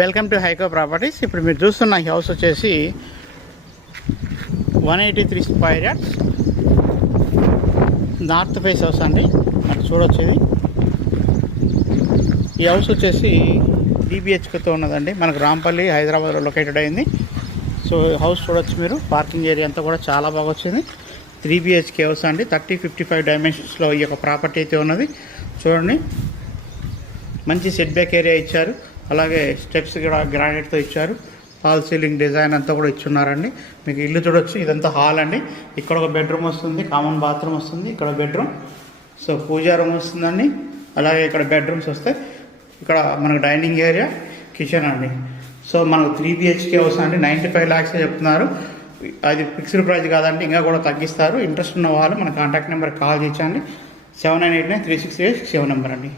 Welcome to హైకో properties. ఇప్పుడు మీరు చూస్తున్న ఈ హౌస్ వచ్చేసి 183 square yards north face house అండి. మరి చూడొచ్చు, ఈ హౌస్ వచ్చేసి 3 BHKతో ఉన్నదండి. మనకు రాంపల్లి హైదరాబాద్లో లొకేటెడ్ అయింది. సో హౌస్ చూడొచ్చు మీరు, పార్కింగ్ ఏరియా అంతా కూడా చాలా బాగా వచ్చింది. 3 BHK హౌస్ అండి. 30-55 డైమెన్షన్స్లో ఈ యొక్క ప్రాపర్టీ అయితే ఉన్నది. చూడండి, మంచి సెట్ బ్యాక్ ఏరియా ఇచ్చారు, అలాగే స్టెప్స్ కూడా గ్రానైట్తో ఇచ్చారు. హాల్ సీలింగ్ డిజైన్ అంతా కూడా ఇచ్చున్నారండి. మీకు ఇల్లు చూడొచ్చు, ఇదంతా హాల్ అండి. ఇక్కడ ఒక బెడ్రూమ్ వస్తుంది, కామన్ బాత్రూమ్ వస్తుంది, ఇక్కడ బెడ్రూమ్, సో పూజా రూమ్ వస్తుందండి. అలాగే ఇక్కడ బెడ్రూమ్స్ వస్తాయి. ఇక్కడ మనకు డైనింగ్ ఏరియా, కిచెన్ అండి. సో మనకు 3 BHK హౌస్ అండి. 95 lakhs చెప్తున్నారు. అది ఫిక్స్డ్ ప్రైస్ కాదండి, ఇంకా కూడా తగ్గిస్తారు. ఇంట్రెస్ట్ ఉన్న వాళ్ళు మన కాంటాక్ట్ నెంబర్ కాల్ చేయండి. 7989 368 నెంబర్ అండి.